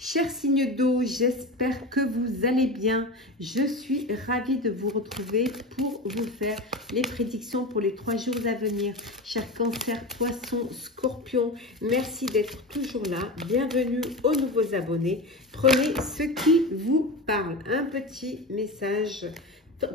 Chers signes d'eau, j'espère que vous allez bien. Je suis ravie de vous retrouver pour vous faire les prédictions pour les 3 jours à venir. Chers cancers, poissons, scorpions, merci d'être toujours là. Bienvenue aux nouveaux abonnés. Prenez ce qui vous parle. Un petit message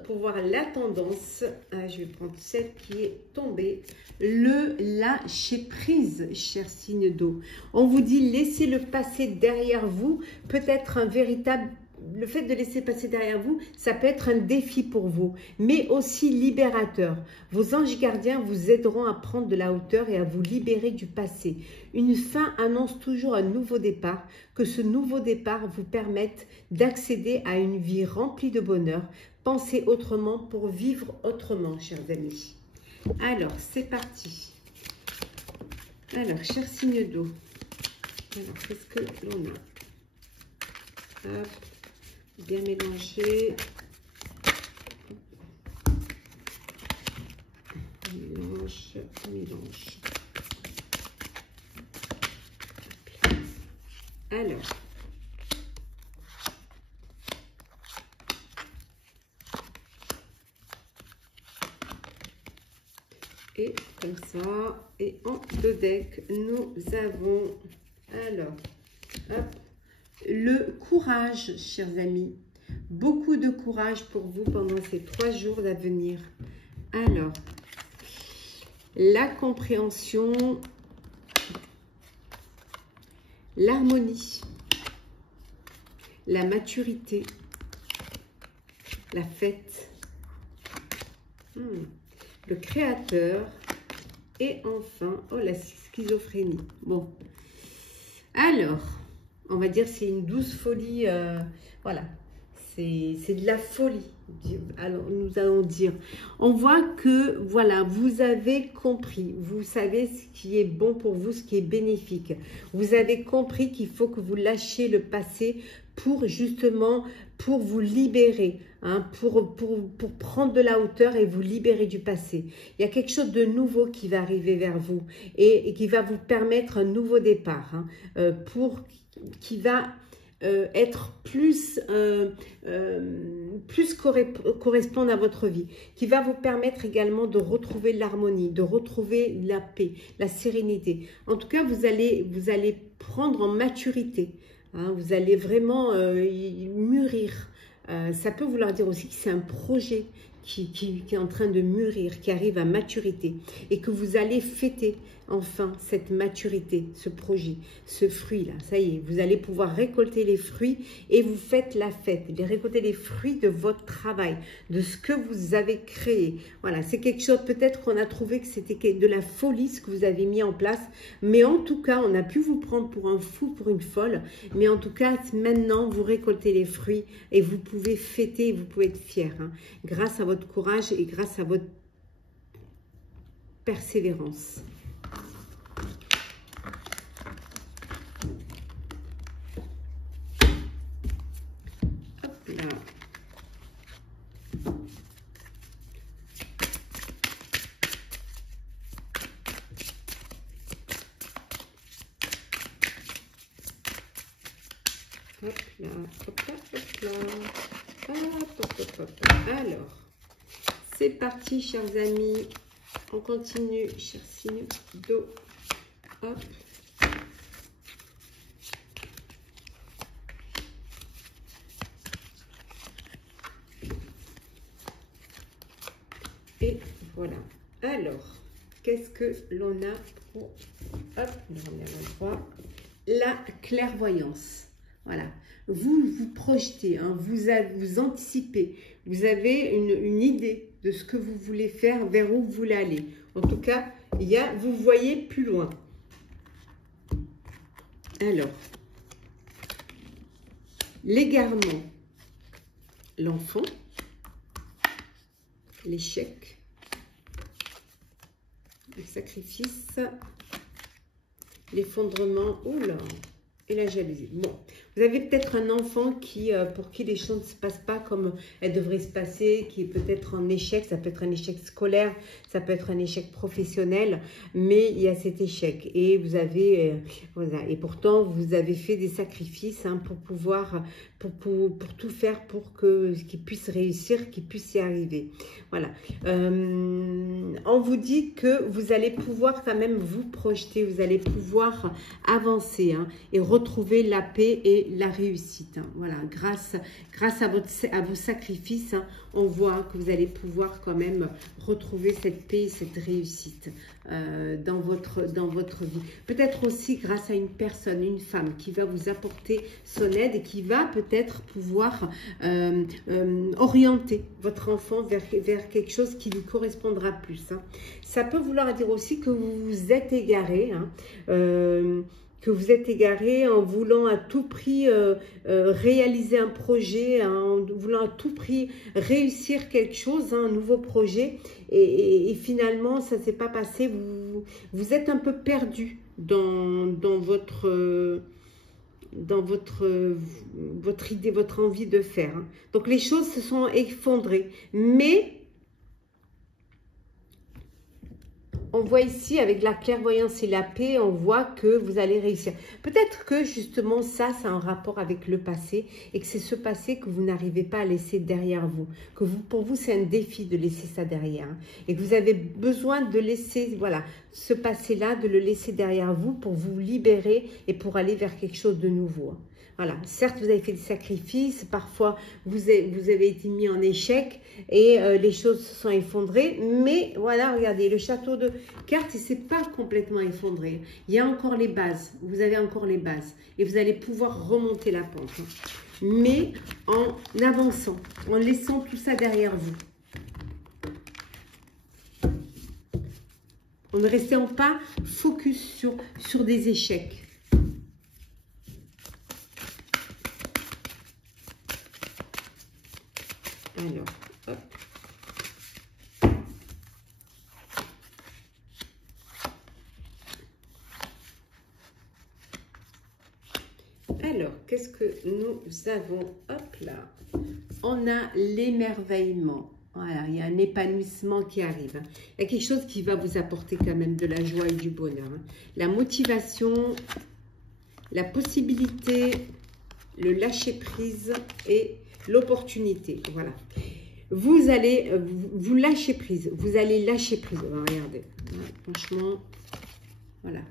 pour voir la tendance. Je vais prendre celle qui est tombée. Le lâcher prise, chers signes d'eau. On vous dit laissez le passé derrière vous. Peut-être un véritable... Le fait de laisser passer derrière vous, ça peut être un défi pour vous, mais aussi libérateur. Vos anges gardiens vous aideront à prendre de la hauteur et à vous libérer du passé. Une fin annonce toujours un nouveau départ, que ce nouveau départ vous permette d'accéder à une vie remplie de bonheur. Pensez autrement pour vivre autrement, chers amis. Alors, c'est parti. Alors, chers signes d'eau. Alors, qu'est-ce que l'on a? Hop. Bien mélanger. Mélange, mélange. Alors. Et comme ça, et en 2 decks, nous avons, alors, hop, le courage, chers amis. Beaucoup de courage pour vous pendant ces 3 jours à venir. Alors, la compréhension, l'harmonie, la maturité, la fête, le créateur et enfin, oh, la schizophrénie. Bon, alors, on va dire c'est une douce folie, voilà, c'est de la folie, alors nous allons dire. On voit que, voilà, vous avez compris, vous savez ce qui est bon pour vous, ce qui est bénéfique. Vous avez compris qu'il faut que vous lâchiez le passé pour justement, pour vous libérer, hein, pour prendre de la hauteur et vous libérer du passé. Il y a quelque chose de nouveau qui va arriver vers vous et qui va vous permettre un nouveau départ, hein, qui va être plus correspondre à votre vie, qui va vous permettre également de retrouver l'harmonie, de retrouver la paix, la sérénité. En tout cas, vous allez prendre en maturité, hein, vous allez vraiment mûrir. Ça peut vouloir dire aussi que c'est un projet qui est en train de mûrir, qui arrive à maturité et que vous allez fêter enfin cette maturité, ce projet, ce fruit-là. Ça y est, vous allez pouvoir récolter les fruits et vous faites la fête, récolter les fruits de votre travail, de ce que vous avez créé. Voilà, c'est quelque chose, peut-être qu'on a trouvé que c'était de la folie ce que vous avez mis en place, mais en tout cas, on a pu vous prendre pour un fou, pour une folle, mais en tout cas, maintenant, vous récoltez les fruits et vous pouvez fêter, vous pouvez être fiers, hein, grâce à votre courage et grâce à votre persévérance. Hop là. Hop là, hop là, hop là. Hop, hop, hop, hop. Alors, c'est parti, chers amis. On continue, chers signes d'eau. Hop. Et voilà. Alors, qu'est-ce que l'on a pour... Hop, on remet à l'endroit. La clairvoyance. Voilà. Vous vous projetez, hein, vous anticipez. Vous avez une idée de ce que vous voulez faire, vers où vous voulez aller. En tout cas, vous voyez plus loin. Alors, l'égarement, l'enfant, l'échec, le sacrifice, l'effondrement, oula, et la jalousie. Bon, vous avez peut-être un enfant qui, pour qui les choses ne se passent pas comme elles devraient se passer, qui est peut-être en échec. Ça peut être un échec scolaire, ça peut être un échec professionnel, mais il y a cet échec. Et vous avez, voilà, et pourtant, vous avez fait des sacrifices hein, pour pouvoir, pour tout faire pour qu'il puisse réussir, qu'il puisse y arriver. Voilà. On vous dit que vous allez pouvoir quand même vous projeter, vous allez pouvoir avancer hein, et retrouver la paix et la réussite. Hein. Voilà, grâce à vos sacrifices, hein, on voit que vous allez pouvoir quand même retrouver cette paix, cette réussite dans votre vie. Peut-être aussi grâce à une personne, une femme qui va vous apporter son aide et qui va peut-être pouvoir orienter votre enfant vers quelque chose qui lui correspondra plus. Hein. Ça peut vouloir dire aussi que vous vous êtes égaré, hein, que vous êtes égaré en voulant à tout prix réaliser un projet, hein, en voulant à tout prix réussir quelque chose, hein, un nouveau projet, et finalement ça ne s'est pas passé. Vous êtes un peu perdu dans votre idée, votre envie de faire. Hein. Donc les choses se sont effondrées, mais on voit ici, avec la clairvoyance et la paix, on voit que vous allez réussir. Peut-être que justement ça a un rapport avec le passé et que c'est ce passé que vous n'arrivez pas à laisser derrière vous. Que pour vous, c'est un défi de laisser ça derrière. Hein, et que vous avez besoin de laisser, voilà, ce passé-là, de le laisser derrière vous pour vous libérer et pour aller vers quelque chose de nouveau. Hein. Voilà, certes, vous avez fait des sacrifices, parfois vous avez été mis en échec et les choses se sont effondrées, mais voilà, regardez, le château de cartes, il ne s'est pas complètement effondré. Il y a encore les bases, vous avez encore les bases et vous allez pouvoir remonter la pente. Hein. Mais en avançant, en laissant tout ça derrière vous. En ne restant pas focus sur des échecs. Alors, hop. Alors, qu'est-ce que nous avons? Hop là. On a l'émerveillement. Voilà, il y a un épanouissement qui arrive. Il y a quelque chose qui va vous apporter quand même de la joie et du bonheur. La motivation, la possibilité, le lâcher-prise et l'opportunité. Voilà. Vous allez vous lâcher prise. Vous allez lâcher prise. Regardez. Franchement, voilà.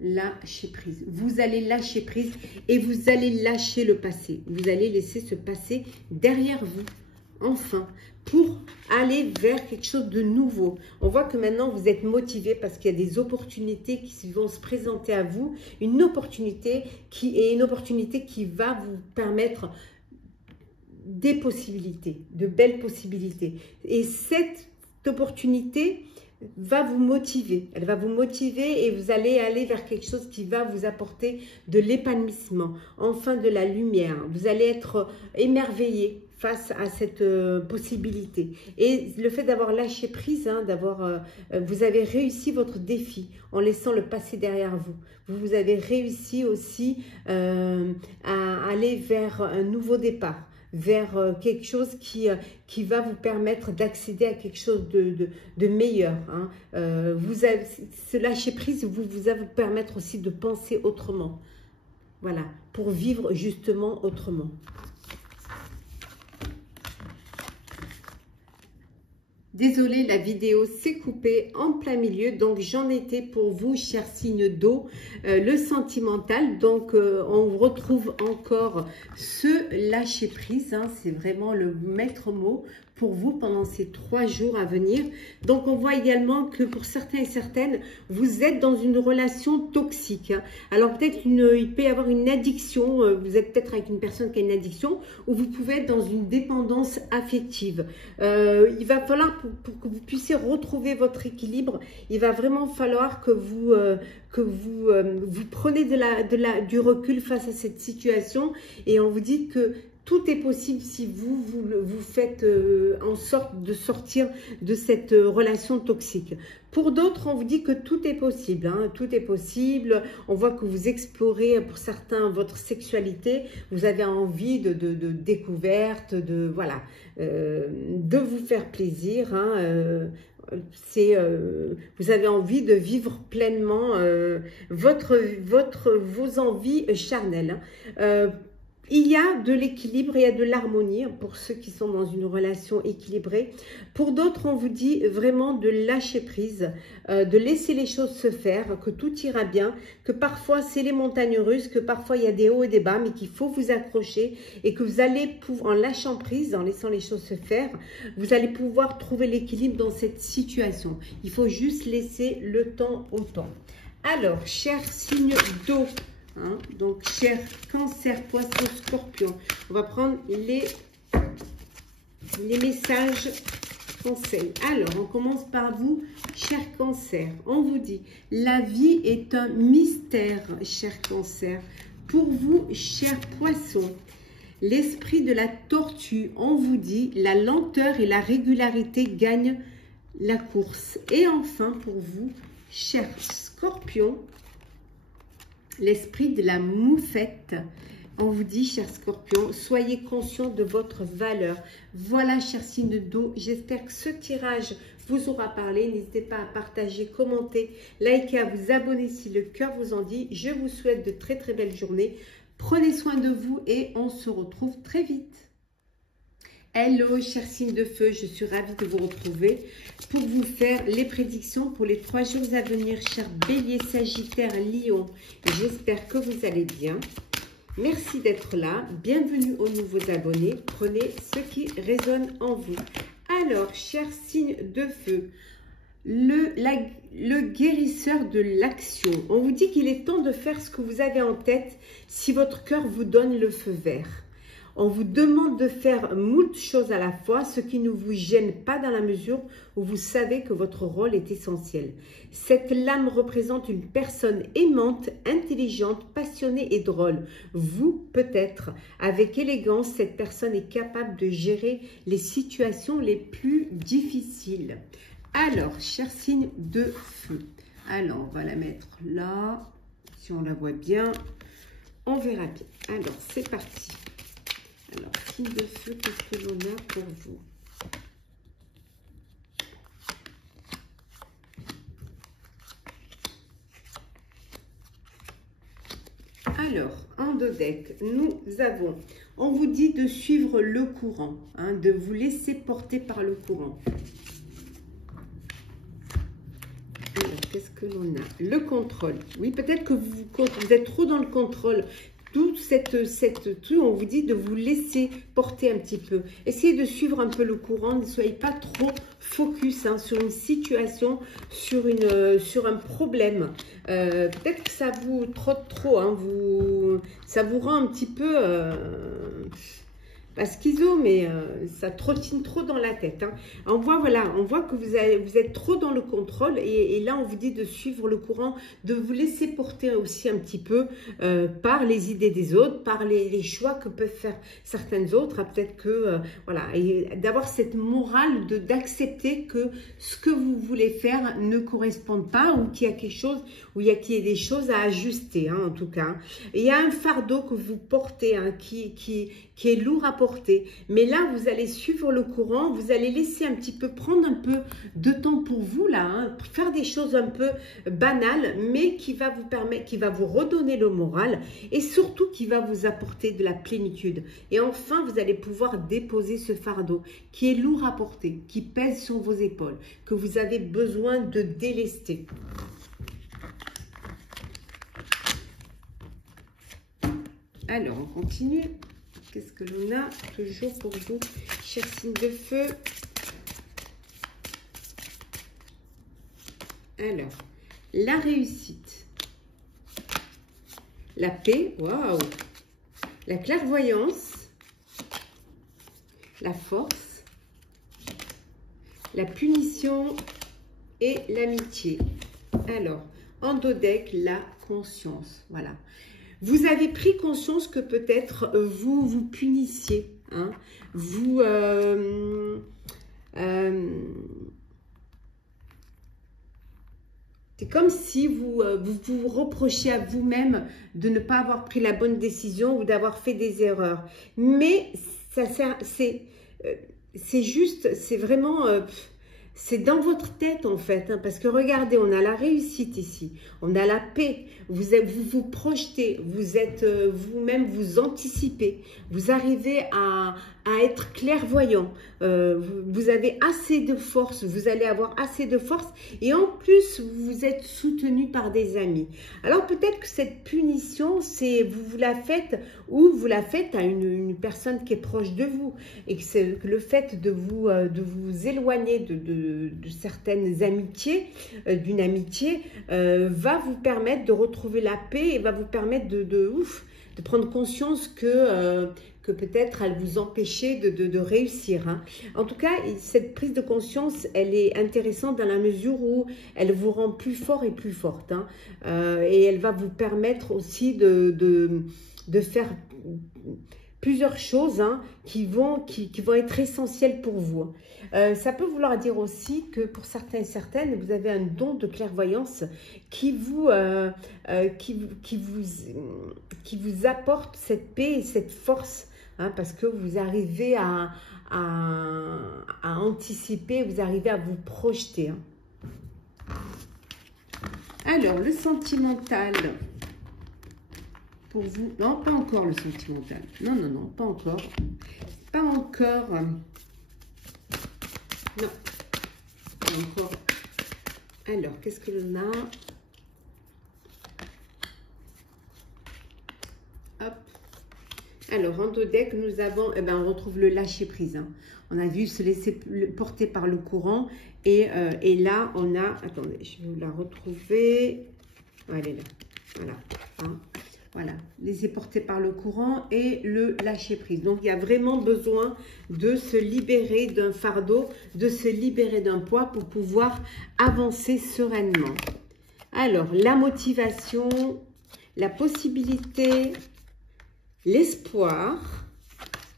Lâcher prise. Vous allez lâcher prise et vous allez lâcher le passé. Vous allez laisser ce passé derrière vous. Enfin, pour aller vers quelque chose de nouveau. On voit que maintenant, vous êtes motivé parce qu'il y a des opportunités qui vont se présenter à vous. Une opportunité qui va vous permettre des possibilités, de belles possibilités. Et cette opportunité va vous motiver. Elle va vous motiver et vous allez aller vers quelque chose qui va vous apporter de l'épanouissement, enfin de la lumière. Vous allez être émerveillé face à cette possibilité. Et le fait d'avoir lâché prise, hein, vous avez réussi votre défi en laissant le passé derrière vous. Vous avez réussi aussi à aller vers un nouveau départ, vers quelque chose qui va vous permettre d'accéder à quelque chose de meilleur. Hein. Ce lâcher prise va vous permettre aussi de penser autrement. Voilà, pour vivre justement autrement. Désolée, la vidéo s'est coupée en plein milieu, donc j'en étais pour vous, chers signes d'eau, le sentimental. Donc, on retrouve encore ce lâcher-prise, hein, c'est vraiment le maître mot pour vous pendant ces 3 jours à venir. Donc, on voit également que pour certains et certaines, vous êtes dans une relation toxique. Hein. Alors, peut-être il peut y avoir une addiction, vous êtes peut-être avec une personne qui a une addiction, ou vous pouvez être dans une dépendance affective. Il va falloir, pour que vous puissiez retrouver votre équilibre, il va vraiment falloir que vous preniez du recul face à cette situation et on vous dit que tout est possible si vous faites en sorte de sortir de cette relation toxique. Pour d'autres, on vous dit que tout est possible, hein, tout est possible. On voit que vous explorez, pour certains, votre sexualité. Vous avez envie de découverte, voilà, de vous faire plaisir. Hein, vous avez envie de vivre pleinement vos envies charnelles. Hein. Il y a de l'équilibre, il y a de l'harmonie pour ceux qui sont dans une relation équilibrée. Pour d'autres, on vous dit vraiment de lâcher prise, de laisser les choses se faire, que tout ira bien, que parfois c'est les montagnes russes, que parfois il y a des hauts et des bas, mais qu'il faut vous accrocher et que vous allez, en lâchant prise, en laissant les choses se faire, vous allez pouvoir trouver l'équilibre dans cette situation. Il faut juste laisser le temps au temps. Alors, chers signes d'eau, hein, donc, cher Cancer, Poisson, Scorpion, on va prendre les messages conseils. Alors, on commence par vous, cher Cancer. On vous dit, la vie est un mystère, cher Cancer. Pour vous, cher Poisson, l'esprit de la tortue, on vous dit, la lenteur et la régularité gagnent la course. Et enfin, pour vous, cher Scorpion, l'esprit de la moufette, on vous dit, cher Scorpion, soyez conscient de votre valeur. Voilà, cher signe d'eau, j'espère que ce tirage vous aura parlé. N'hésitez pas à partager, commenter, liker, à vous abonner si le cœur vous en dit. Je vous souhaite de très très belles journées. Prenez soin de vous et on se retrouve très vite. Hello, cher signe de feu, je suis ravie de vous retrouver pour vous faire les prédictions pour les 3 jours à venir, chers Bélier, Sagittaire, Lion. J'espère que vous allez bien. Merci d'être là. Bienvenue aux nouveaux abonnés. Prenez ce qui résonne en vous. Alors, chers signes de feu, le guérisseur de l'action. On vous dit qu'il est temps de faire ce que vous avez en tête si votre cœur vous donne le feu vert. On vous demande de faire moult choses à la fois, ce qui ne vous gêne pas dans la mesure où vous savez que votre rôle est essentiel. Cette lame représente une personne aimante, intelligente, passionnée et drôle. Vous, peut-être, avec élégance, cette personne est capable de gérer les situations les plus difficiles. Alors, cher signe de feu, alors on va la mettre là, si on la voit bien, on verra bien. Alors, c'est parti. Alors, signe de feu, qu'est-ce que l'on a pour vous? Alors, en deux decks, nous avons, on vous dit de suivre le courant, hein, de vous laisser porter par le courant. Alors, qu'est-ce que l'on a? Le contrôle. Oui, peut-être que vous êtes trop dans le contrôle. Tout on vous dit de vous laisser porter un petit peu. Essayez de suivre un peu le courant. Ne soyez pas trop focus hein, sur une situation, sur un problème. Peut-être que ça vous trotte trop. Hein, ça vous rend un petit peu... pas schizo, mais ça trottine trop dans la tête. Hein. On voit que vous êtes trop dans le contrôle et là, on vous dit de suivre le courant, de vous laisser porter aussi un petit peu par les idées des autres, par les choix que peuvent faire certaines autres. Peut-être que, voilà, et d'avoir cette morale d'accepter que ce que vous voulez faire ne corresponde pas ou qu'il y a quelque chose, ou qu'il y ait des choses à ajuster, hein, en tout cas. Et il y a un fardeau que vous portez hein, qui est lourd à porter. Mais là, vous allez suivre le courant, vous allez laisser un petit peu, prendre un peu de temps pour vous, là, hein, faire des choses un peu banales, mais qui va vous permettre, qui va vous redonner le moral et surtout qui va vous apporter de la plénitude. Et enfin, vous allez pouvoir déposer ce fardeau qui est lourd à porter, qui pèse sur vos épaules, que vous avez besoin de délester. Alors, on continue. Qu'est-ce que l'on a toujours pour vous, cher signe de feu? Alors, la réussite, la paix, waouh, la clairvoyance, la force, la punition et l'amitié. Alors, en deux decks, la conscience, voilà. Vous avez pris conscience que peut-être vous vous punissiez, hein, vous... c'est comme si vous reprochiez à vous-même de ne pas avoir pris la bonne décision ou d'avoir fait des erreurs. Mais c'est juste, c'est vraiment... c'est dans votre tête en fait, hein, parce que regardez, on a la réussite ici, on a la paix, vous vous projetez, vous êtes vous-même, vous anticipez, vous arrivez à être clairvoyant, vous avez assez de force, vous allez avoir assez de force et en plus vous êtes soutenu par des amis. Alors peut-être que cette punition, vous la faites ou vous la faites à une personne qui est proche de vous et que le fait de vous éloigner de certaines amitiés, d'une amitié, va vous permettre de retrouver la paix et va vous permettre de prendre conscience que peut-être elle vous empêchait de réussir. Hein. En tout cas, cette prise de conscience, elle est intéressante dans la mesure où elle vous rend plus fort et plus forte. Hein. Et elle va vous permettre aussi de faire plusieurs choses, hein, qui vont être essentielles pour vous. Ça peut vouloir dire aussi que pour certains et certaines, vous avez un don de clairvoyance qui vous apporte cette paix et cette force, hein, parce que vous arrivez à anticiper, vous arrivez à vous projeter. Hein. Alors, le sentimental... pour vous, non, pas encore le sentimental. Non, non, non, pas encore. Pas encore. Non, pas encore. Alors, qu'est-ce que l'on a? Hop. Alors, en deux decks, nous avons, on retrouve le lâcher prise. Hein. On a vu se laisser porter par le courant. Et là, on a, attendez, je vais vous la retrouver. Elle est là. Voilà. Hein. Voilà, laisser porter par le courant et le lâcher prise. Donc, il y a vraiment besoin de se libérer d'un fardeau, de se libérer d'un poids pour pouvoir avancer sereinement. Alors, la motivation, la possibilité, l'espoir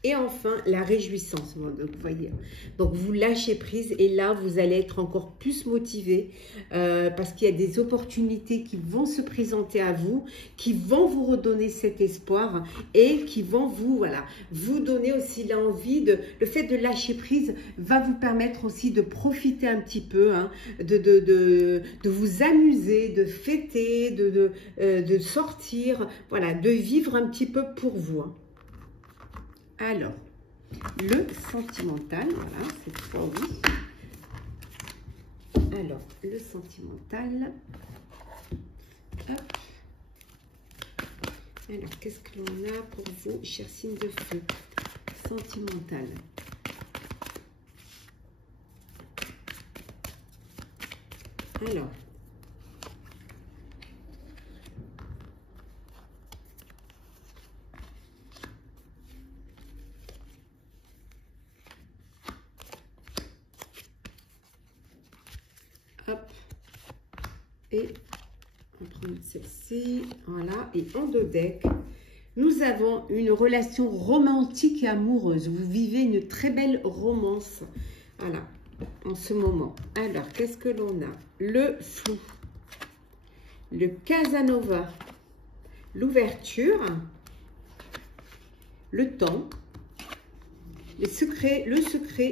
et enfin la réjouissance. Donc, vous voyez, donc vous lâchez prise et là, vous allez être encore plus motivé parce qu'il y a des opportunités qui vont se présenter à vous, qui vont vous redonner cet espoir et qui vont vous donner aussi l'envie le fait de lâcher prise va vous permettre aussi de profiter un petit peu, hein, de vous amuser, de fêter, de sortir, voilà, de vivre un petit peu pour vous. Hein. Alors, le sentimental, voilà, cette fois oui. Alors, le sentimental. Hop. Alors, qu'est-ce que l'on a pour vous, chers signes de feu? Sentimental. Alors. Hop. Et on prend celle-ci. Voilà. Et en deux decks, nous avons une relation romantique et amoureuse. Vous vivez une très belle romance. Voilà. En ce moment. Alors, qu'est-ce que l'on a? Le flou. Le Casanova. L'ouverture. Le temps. Le secret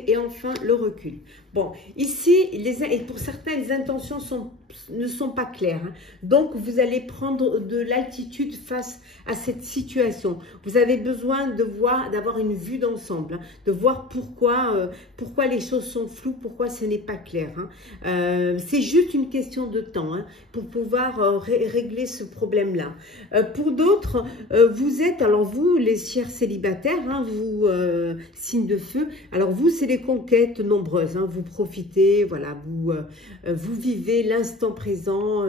et enfin le recul. Bon, ici, et pour certains, les intentions ne sont pas claires. Hein. Donc, vous allez prendre de l'altitude face à cette situation. Vous avez besoin d'avoir une vue d'ensemble, hein, de voir pourquoi les choses sont floues, pourquoi ce n'est pas clair. Hein. C'est juste une question de temps, hein, pour pouvoir régler ce problème-là. Pour d'autres, vous êtes, alors vous, les chers célibataires, hein, vous, signes de feu, alors vous, c'est les conquêtes nombreuses, hein, vous profitez, voilà, vous vivez l'instant présent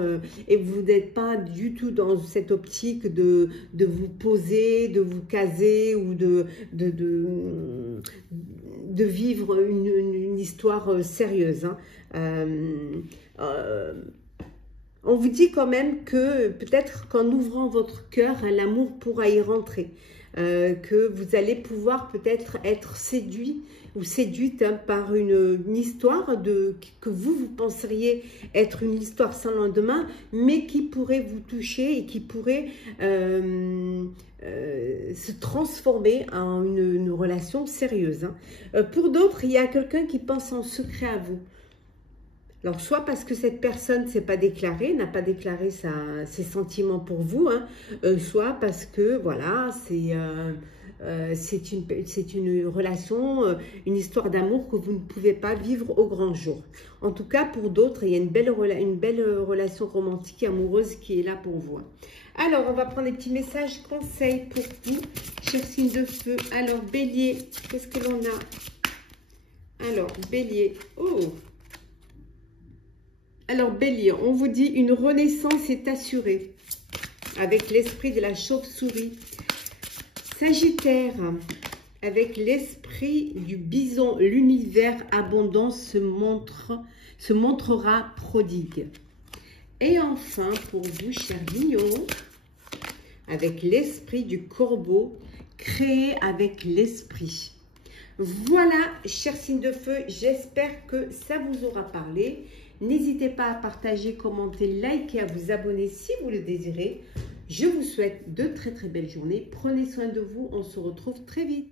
et vous n'êtes pas du tout dans cette optique de vous poser, de vous caser ou de vivre une histoire sérieuse. Hein. on vous dit quand même que peut-être qu'en ouvrant votre cœur, l'amour pourra y rentrer. Que vous allez pouvoir peut-être être séduit ou séduite par une histoire que vous penseriez être une histoire sans lendemain, mais qui pourrait vous toucher et qui pourrait se transformer en une relation sérieuse. Pour d'autres, il y a quelqu'un qui pense en secret à vous. Alors, soit parce que cette personne ne s'est pas déclarée, n'a pas déclaré ses sentiments pour vous, hein, soit parce que, voilà, c'est une relation, une histoire d'amour que vous ne pouvez pas vivre au grand jour. En tout cas, pour d'autres, il y a une belle relation romantique et amoureuse qui est là pour vous. Alors, on va prendre des petits messages, conseils pour vous, chers signes de feu. Alors, Bélier, qu'est-ce que l'on a? Alors, Bélier, oh! Alors, Bélier, on vous dit une renaissance est assurée avec l'esprit de la chauve-souris. Sagittaire, avec l'esprit du bison, l'univers abondant se montrera prodigue. Et enfin, pour vous, chers mignons, avec l'esprit du corbeau, créé avec l'esprit. Voilà, chers signes de feu, j'espère que ça vous aura parlé. N'hésitez pas à partager, commenter, liker, à vous abonner si vous le désirez. Je vous souhaite de très très belles journées. Prenez soin de vous, on se retrouve très vite.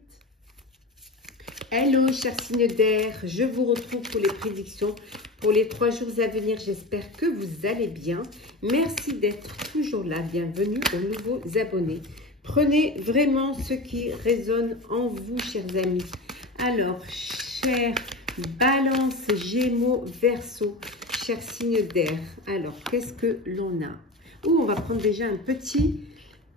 Hello, chers signes d'air, je vous retrouve pour les prédictions pour les 3 jours à venir. J'espère que vous allez bien. Merci d'être toujours là. Bienvenue aux nouveaux abonnés. Prenez vraiment ce qui résonne en vous, chers amis. Alors, chers Balance, Gémeaux, Verseau, chers signes d'air. Alors, qu'est-ce que l'on a? On va prendre déjà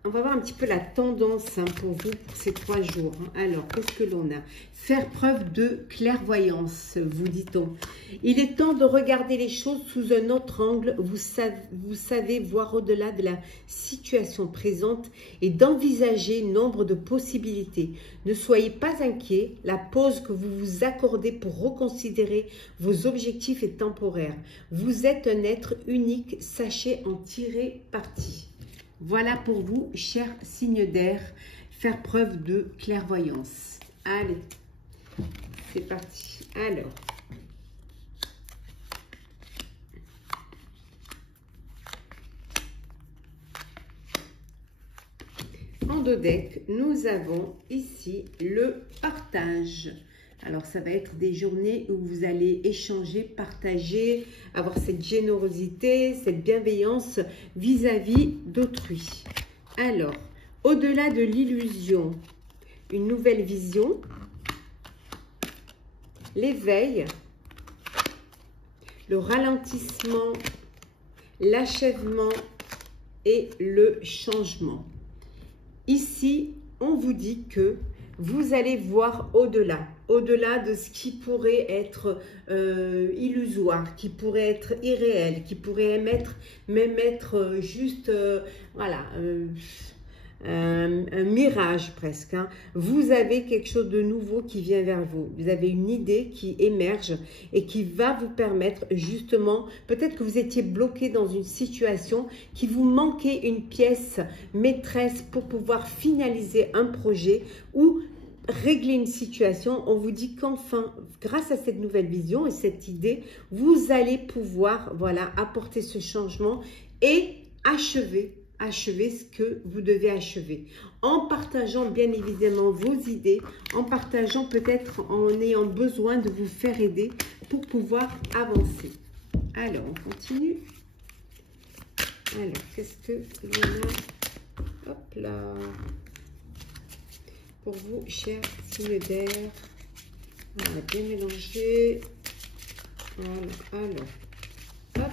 on va voir un petit peu la tendance pour vous pour ces 3 jours. Alors, qu'est-ce que l'on a? Faire preuve de clairvoyance, vous dit-on. Il est temps de regarder les choses sous un autre angle. Vous savez voir au-delà de la situation présente et d'envisager nombre de possibilités. Ne soyez pas inquiets. La pause que vous vous accordez pour reconsidérer vos objectifs est temporaire. Vous êtes un être unique. Sachez en tirer parti. Voilà pour vous, chers signes d'air, faire preuve de clairvoyance. Allez, c'est parti. Alors, en dos deck, nous avons ici le partage. Alors, ça va être des journées où vous allez échanger, partager, avoir cette générosité, cette bienveillance vis-à-vis d'autrui. Alors, au-delà de l'illusion, une nouvelle vision, l'éveil, le ralentissement, l'achèvement et le changement. Ici, on vous dit que vous allez voir au-delà de ce qui pourrait être illusoire, qui pourrait être irréel, qui pourrait même être juste, voilà, un mirage presque. Vous avez quelque chose de nouveau qui vient vers vous. Vous avez une idée qui émerge et qui va vous permettre justement, peut-être que vous étiez bloqué dans une situation, qui vous manquait une pièce maîtresse pour pouvoir finaliser un projet ou régler une situation. On vous dit qu'enfin, grâce à cette nouvelle vision et cette idée, vous allez pouvoir, voilà, apporter ce changement et achever ce que vous devez achever. En partageant bien évidemment vos idées, en partageant peut-être en ayant besoin de vous faire aider pour pouvoir avancer. Alors, on continue. Alors, qu'est-ce que l'on a? Hop là. Pour vous, chers signes d'air, on va bien mélanger. Voilà, alors, hop.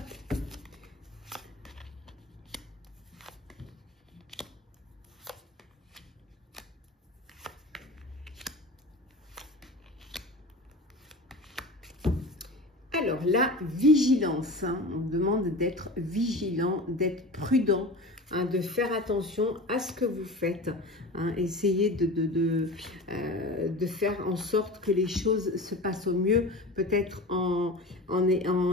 Alors, la vigilance, on demande d'être vigilant, d'être prudent hein, de faire attention à ce que vous faites. Hein, essayez de faire en sorte que les choses se passent au mieux, peut-être en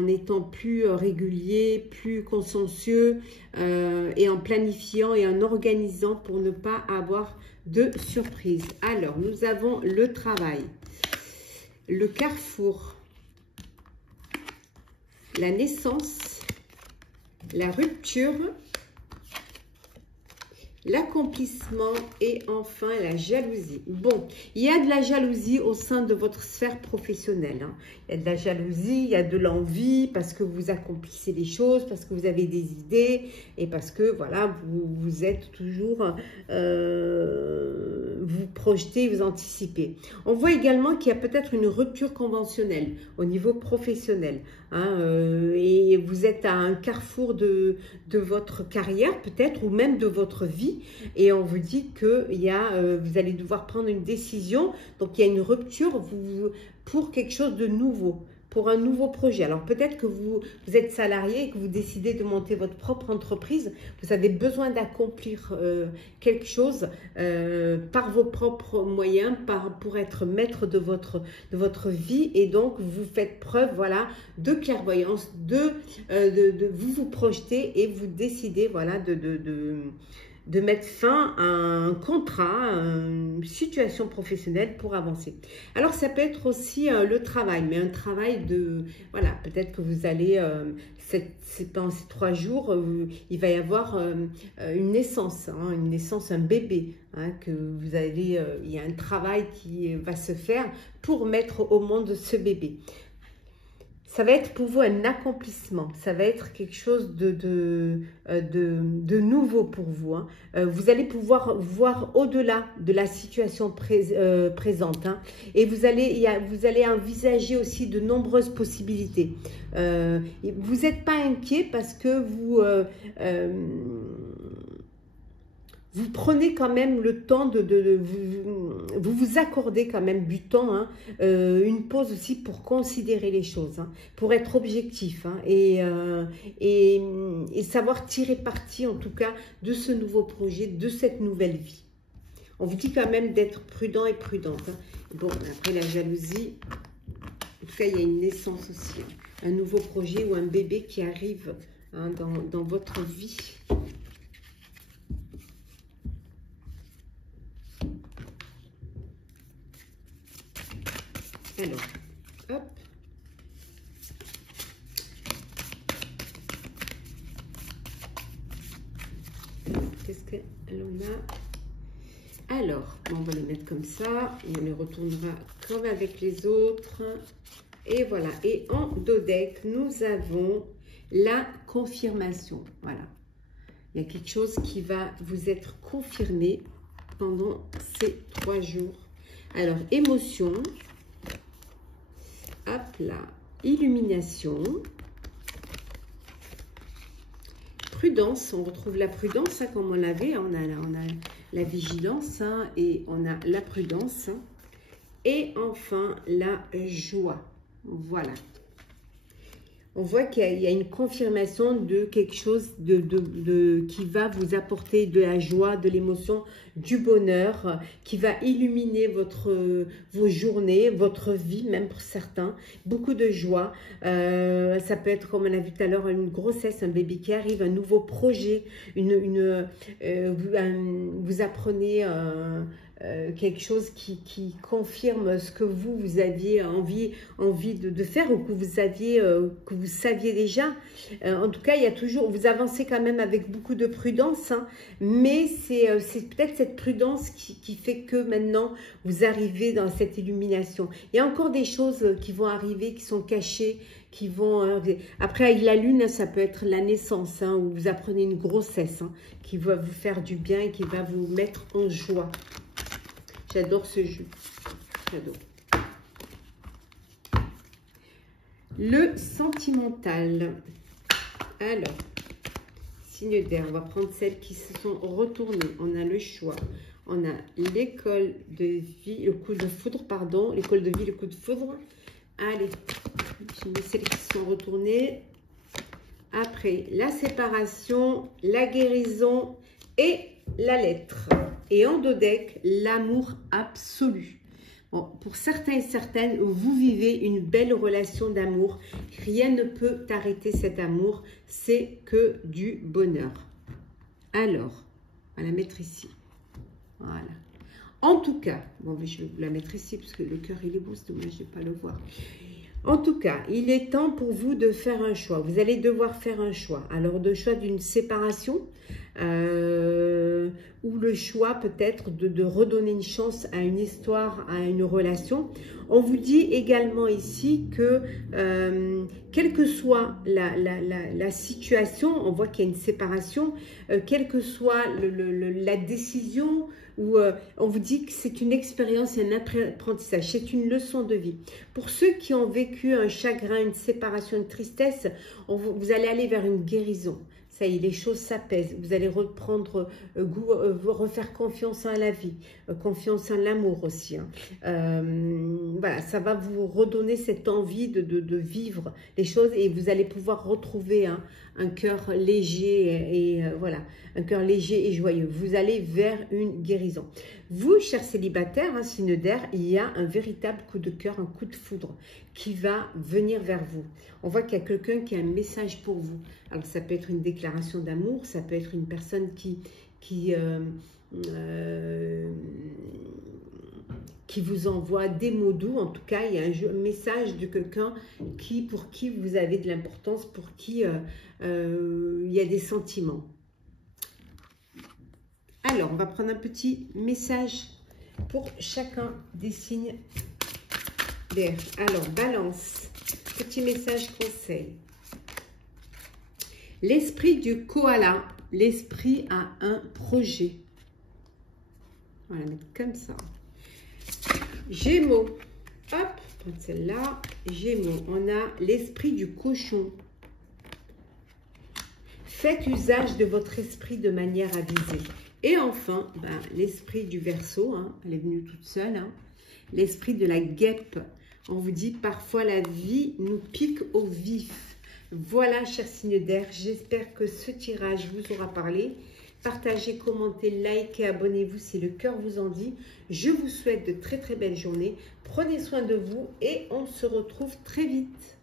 étant plus régulier, plus consciencieux et en planifiant et en organisant pour ne pas avoir de surprise. Alors, nous avons le travail, le carrefour, la naissance, la rupture, l'accomplissement et enfin la jalousie. Bon, il y a de la jalousie au sein de votre sphère professionnelle. Hein. Il y a de la jalousie, il y a de l'envie parce que vous accomplissez des choses, parce que vous avez des idées et parce que voilà, vous êtes toujours, vous projetez, vous anticipez. On voit également qu'il y a peut-être une rupture conventionnelle au niveau professionnel. Hein, et vous êtes à un carrefour de votre carrière peut-être ou même de votre vie et on vous dit que vous allez devoir prendre une décision, donc il y a une rupture pour quelque chose de nouveau, pour un nouveau projet. Alors peut-être que vous êtes salarié et que vous décidez de monter votre propre entreprise, vous avez besoin d'accomplir quelque chose par vos propres moyens, pour être maître de votre vie et donc vous faites preuve voilà, de clairvoyance, vous vous projetez et vous décidez voilà, de mettre fin à un contrat, à une situation professionnelle pour avancer. Alors, ça peut être aussi le travail, mais un travail voilà, peut-être que vous allez, pendant ces 3 jours, il va y avoir une naissance, un bébé, hein, que vous allez, il y a un travail qui va se faire pour mettre au monde ce bébé. Ça va être pour vous un accomplissement, ça va être quelque chose de nouveau pour vous. Hein. Vous allez pouvoir voir au-delà de la situation présente hein, et vous allez envisager aussi de nombreuses possibilités. Vous n'êtes pas inquiet parce que vous prenez quand même le temps vous accordez quand même du temps, hein, une pause aussi pour considérer les choses, hein, pour être objectif hein, et savoir tirer parti en tout cas de ce nouveau projet, de cette nouvelle vie. On vous dit quand même d'être prudent et prudente. Hein. Bon, après la jalousie, en tout cas il y a une naissance aussi, hein, un nouveau projet ou un bébé qui arrive hein, dans votre vie. Alors, hop. Qu'est-ce qu'elle a? Alors, on va le mettre comme ça. Et on le retournera comme avec les autres. Et voilà. Et en dos deck, nous avons la confirmation. Voilà. Il y a quelque chose qui va vous être confirmé pendant ces 3 jours. Alors, émotion. Hop là, illumination, prudence, on retrouve la prudence hein, comme on l'avait, on a la vigilance hein, et on a la prudence hein, et enfin la joie, voilà. On voit qu'il y a une confirmation de quelque chose qui va vous apporter de la joie, de l'émotion, du bonheur, qui va illuminer vos journées, votre vie, même pour certains. Beaucoup de joie. Ça peut être, comme on a vu tout à l'heure, une grossesse, un bébé qui arrive, un nouveau projet, vous apprenez... quelque chose qui confirme ce que vous aviez envie de faire ou que vous saviez déjà. En tout cas, il y a toujours, vous avancez quand même avec beaucoup de prudence, hein, mais c'est peut-être cette prudence qui fait que maintenant, vous arrivez dans cette illumination. Il y a encore des choses qui vont arriver, qui sont cachées, qui vont... Après, avec la lune, hein, ça peut être la naissance, hein, où vous apprenez une grossesse, hein, qui va vous faire du bien et qui va vous mettre en joie. J'adore ce jeu. J'adore. Le sentimental. Alors, signe d'air. On va prendre celles qui se sont retournées. On a le choix. On a l'école de vie, le coup de foudre, pardon. L'école de vie, le coup de foudre. Allez, je mets celles qui se sont retournées. Après, la séparation, la guérison et la lettre. Et en dos deck, l'amour absolu. Bon, pour certains et certaines, vous vivez une belle relation d'amour. Rien ne peut arrêter cet amour. C'est que du bonheur. Alors, on va la mettre ici. Voilà. En tout cas, bon, je vais vous la mettre ici parce que le cœur, il est beau, c'est dommage, je ne vais pas le voir. En tout cas, il est temps pour vous de faire un choix. Vous allez devoir faire un choix. Alors, le choix d'une séparation ou le choix peut-être de redonner une chance à une histoire, à une relation. On vous dit également ici que quelle que soit la situation, on voit qu'il y a une séparation, quelle que soit la décision, où on vous dit que c'est une expérience et un apprentissage, c'est une leçon de vie. Pour ceux qui ont vécu un chagrin, une séparation, une tristesse, vous allez aller vers une guérison. Ça y est, les choses s'apaisent. Vous allez reprendre goût, refaire confiance en la vie, confiance en l'amour aussi. Hein. Voilà, ça va vous redonner cette envie de vivre les choses et vous allez pouvoir retrouver un cœur léger et voilà, un cœur léger et joyeux. Vous allez vers une guérison. Vous, chers célibataires, signe d'air, il y a un véritable coup de cœur, un coup de foudre qui va venir vers vous. On voit qu'il y a quelqu'un qui a un message pour vous. Alors, ça peut être une déclaration d'amour, ça peut être une personne qui vous envoie des mots doux. En tout cas, il y a un message de quelqu'un pour qui vous avez de l'importance, pour qui il y a des sentiments. Alors, on va prendre un petit message pour chacun des signes d'air. Alors, Balance, petit message conseil. L'esprit du koala, l'esprit a un projet. On va la mettre comme ça. Gémeaux, hop, prendre celle-là. Gémeaux, on a l'esprit du cochon. Faites usage de votre esprit de manière avisée. Et enfin, l'esprit du Verseau, elle est venue toute seule. L'esprit de la guêpe. On vous dit parfois la vie nous pique au vif. Voilà, chers signes d'air, j'espère que ce tirage vous aura parlé. Partagez, commentez, likez, abonnez-vous si le cœur vous en dit. Je vous souhaite de très très belles journées. Prenez soin de vous et on se retrouve très vite.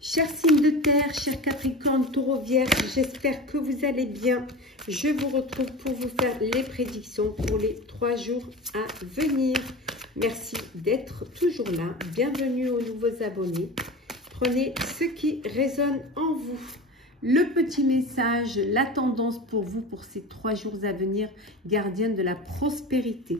Chers signes de terre, chers Capricorne, Taureau, Vierge, j'espère que vous allez bien. Je vous retrouve pour vous faire les prédictions pour les 3 jours à venir. Merci d'être toujours là. Bienvenue aux nouveaux abonnés. Prenez ce qui résonne en vous. Le petit message, la tendance pour vous pour ces 3 jours à venir, gardienne de la prospérité.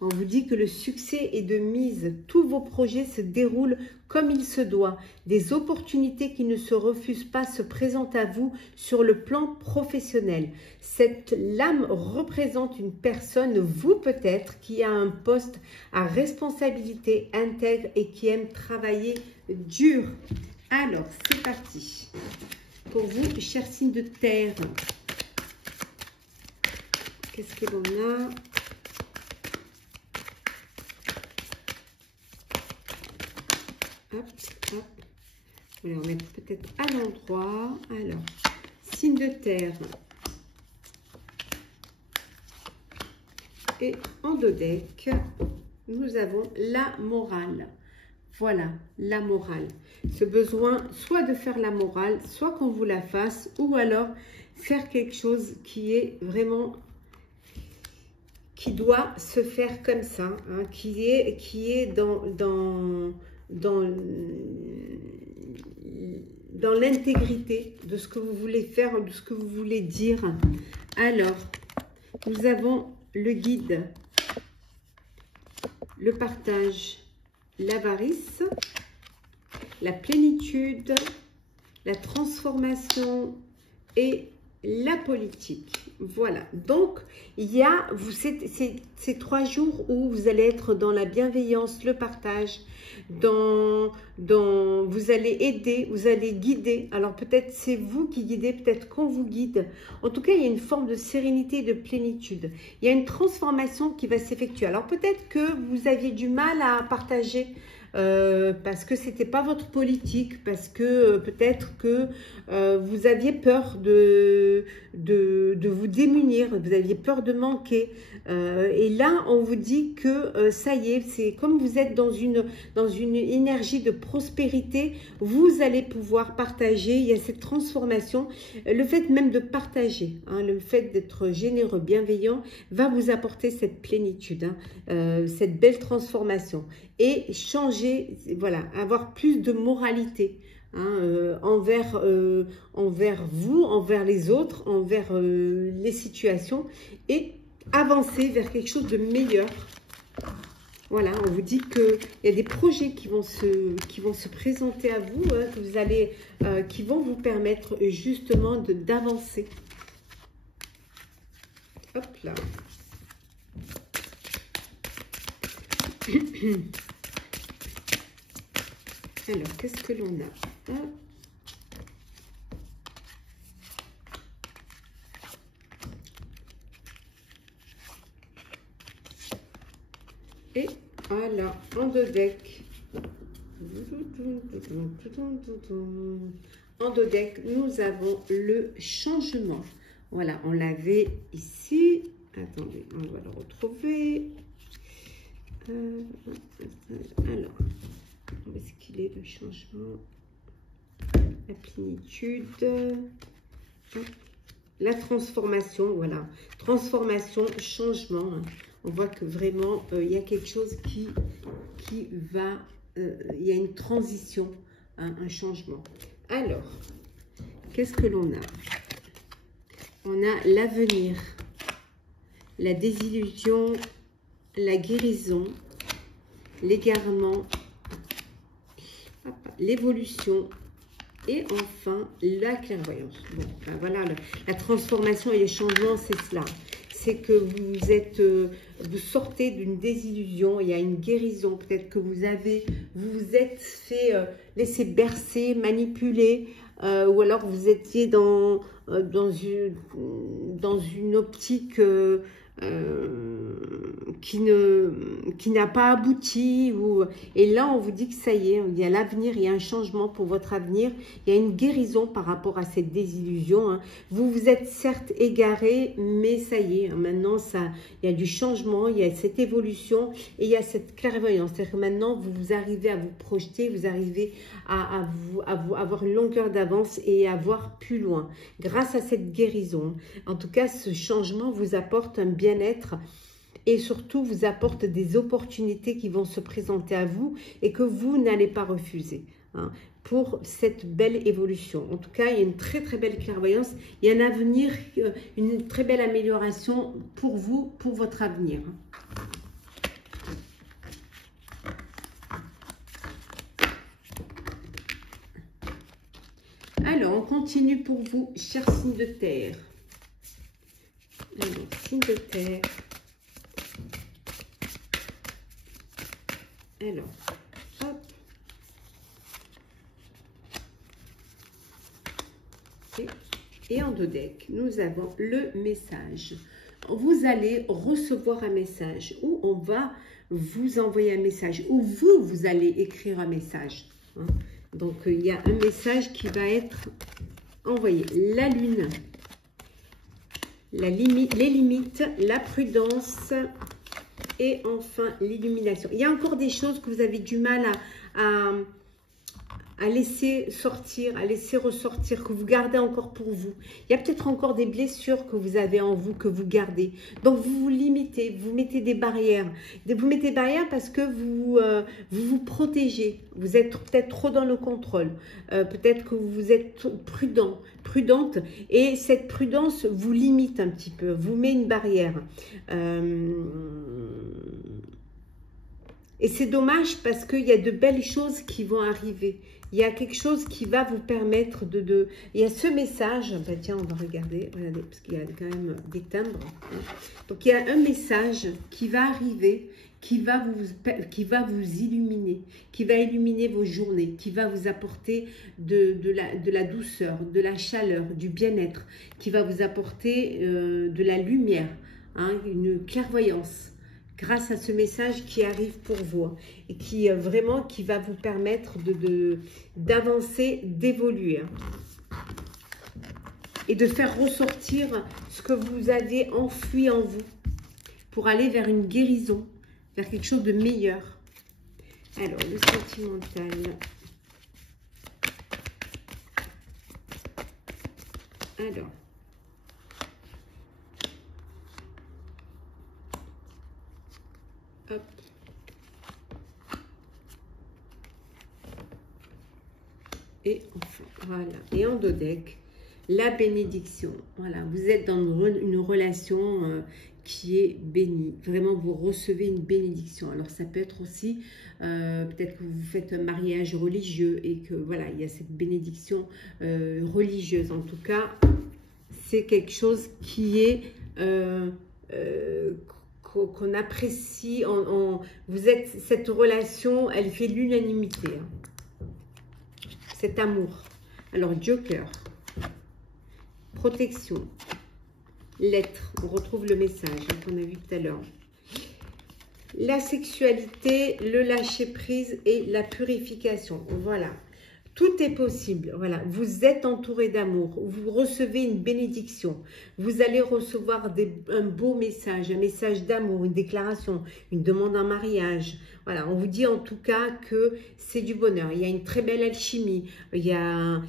On vous dit que le succès est de mise. Tous vos projets se déroulent comme il se doit. Des opportunités qui ne se refusent pas se présentent à vous sur le plan professionnel. Cette lame représente une personne, vous peut-être, qui a un poste à responsabilité intègre et qui aime travailler dur. Alors, c'est parti. Pour vous, chers signes de terre, qu'est-ce que l'on a ? Hop, hop. Voilà, on va mettre peut-être à l'endroit. Alors, signe de terre. Et en dos deck, nous avons la morale. Voilà, la morale. Ce besoin, soit de faire la morale, soit qu'on vous la fasse, ou alors faire quelque chose qui est vraiment, qui doit se faire comme ça, qui est dans l'intégrité de ce que vous voulez faire, de ce que vous voulez dire. Alors, nous avons le guide, le partage, l'avarice, la plénitude, la transformation et la politique. Voilà, donc il y a ces 3 jours où vous allez être dans la bienveillance, le partage, vous allez aider, vous allez guider. Alors peut-être c'est vous qui guidez, peut-être qu'on vous guide. En tout cas, il y a une forme de sérénité et de plénitude. Il y a une transformation qui va s'effectuer. Alors peut-être que vous aviez du mal à partager parce que c'était pas votre politique, parce que peut-être que vous aviez peur de vous démunir, vous aviez peur de manquer. Et là, on vous dit que ça y est, c'est comme vous êtes dans une énergie de prospérité, vous allez pouvoir partager. Il y a cette transformation, le fait même de partager, hein, le fait d'être généreux, bienveillant, va vous apporter cette plénitude, hein, cette belle transformation. Et changer, voilà, avoir plus de moralité. Hein, envers vous, envers les autres, envers les situations, et avancer vers quelque chose de meilleur. Voilà, on vous dit qu'il y a des projets qui vont se présenter à vous, hein, que vous allez, qui vont vous permettre justement d'avancer. Hop là. Alors, qu'est-ce que l'on a? Et voilà, en deux decks. En deux decks, nous avons le changement. Voilà, on l'avait ici. Attendez, on va le retrouver. Alors, où est-ce qu'il est le changement? La plénitude. La transformation, voilà. Transformation, changement. On voit que vraiment, il y a quelque chose qui va... il y a une transition, hein, un changement. Alors, qu'est-ce que l'on a? On a l'avenir, la désillusion, la guérison, l'égarement, l'évolution et enfin la clairvoyance. Bon, ben voilà, la transformation et les changements, c'est cela. C'est que vous sortez d'une désillusion, il y a une guérison, peut-être que vous vous êtes fait laisser bercer, manipuler, ou alors vous étiez dans une optique qui n'a pas abouti, et là on vous dit que ça y est, il y a l'avenir, il y a un changement pour votre avenir, il y a une guérison par rapport à cette désillusion, hein. Vous vous êtes certes égaré, mais ça y est, hein, maintenant il y a du changement, il y a cette évolution et il y a cette clairvoyance, c'est-à-dire que maintenant vous arrivez à vous projeter, vous arrivez à avoir une longueur d'avance et à voir plus loin grâce à cette guérison. En tout cas, ce changement vous apporte un bien-être et surtout vous apporte des opportunités qui vont se présenter à vous et que vous n'allez pas refuser, hein, pour cette belle évolution. En tout cas, il y a une très très belle clairvoyance, il y a un avenir, une très belle amélioration pour vous, pour votre avenir. Alors, on continue pour vous, chers signes de terre. Alors, signes de terre. Alors, hop. Et en deux decks, nous avons le message. Vous allez recevoir un message ou on va vous envoyer un message ou vous allez écrire un message, hein. Donc, il y a un message qui va être envoyé. La lune, les limites, la prudence et enfin l'illumination. Il y a encore des choses que vous avez du mal à laisser sortir, à laisser ressortir, que vous gardez encore pour vous. Il y a peut-être encore des blessures que vous avez en vous, que vous gardez. Donc, vous vous limitez, vous mettez des barrières. Vous mettez des barrières parce que vous protégez. Vous êtes peut-être trop dans le contrôle. Peut-être que vous êtes prudente. Et cette prudence vous limite un petit peu, vous met une barrière. Et c'est dommage parce qu'il y a de belles choses qui vont arriver. Il y a quelque chose qui va vous permettre Il y a ce message. Ben tiens, on va regarder. Regardez, parce qu'il y a quand même des timbres. Donc, il y a un message qui va arriver, qui va vous illuminer, qui va illuminer vos journées, qui va vous apporter de la douceur, de la chaleur, du bien-être, qui va vous apporter de la lumière, hein, une clairvoyance grâce à ce message qui arrive pour vous et qui vraiment qui va vous permettre d'avancer, d'évoluer et de faire ressortir ce que vous avez enfoui en vous pour aller vers une guérison, vers quelque chose de meilleur. Alors, le sentimental. Alors. Hop. Et enfin, voilà. Et en dos deck, la bénédiction. Voilà, vous êtes dans une relation qui est bénie. Vraiment, vous recevez une bénédiction. Alors, ça peut être aussi, peut-être que vous faites un mariage religieux et que, voilà, il y a cette bénédiction religieuse. En tout cas, c'est quelque chose qui est... qu'on apprécie. Vous êtes, cette relation, elle fait l'unanimité. Hein. Cet amour. Alors, Joker. Protection. Lettre. On retrouve le message qu'on a vu tout à l'heure. La sexualité, le lâcher-prise et la purification. Voilà. Tout est possible. Voilà. Vous êtes entouré d'amour. Vous recevez une bénédiction. Vous allez recevoir un beau message, un message d'amour, une déclaration, une demande en mariage. Voilà. On vous dit en tout cas que c'est du bonheur. Il y a une très belle alchimie. Il y a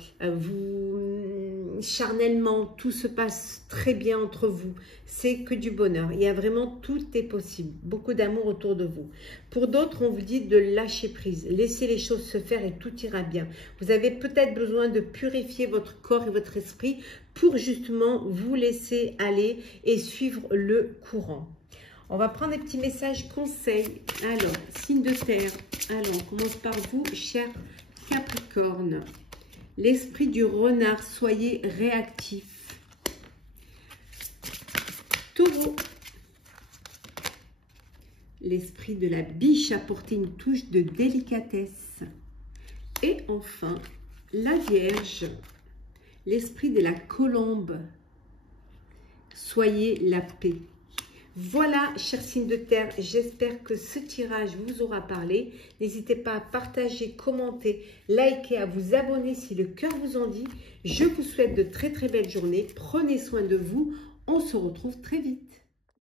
charnellement, tout se passe très bien entre vous. C'est que du bonheur. Il y a vraiment, tout est possible. Beaucoup d'amour autour de vous. Pour d'autres, on vous dit de lâcher prise. Laissez les choses se faire et tout ira bien. Vous avez peut-être besoin de purifier votre corps et votre esprit pour justement vous laisser aller et suivre le courant. On va prendre des petits messages conseils. Alors, signe de terre. Alors, on commence par vous, cher Capricorne. L'esprit du renard, soyez réactif. Taureau. L'esprit de la biche, apportez une touche de délicatesse. Et enfin, la Vierge. L'esprit de la colombe, soyez la paix. Voilà, chers signes de terre, j'espère que ce tirage vous aura parlé. N'hésitez pas à partager, commenter, liker, à vous abonner si le cœur vous en dit. Je vous souhaite de très très belles journées. Prenez soin de vous. On se retrouve très vite.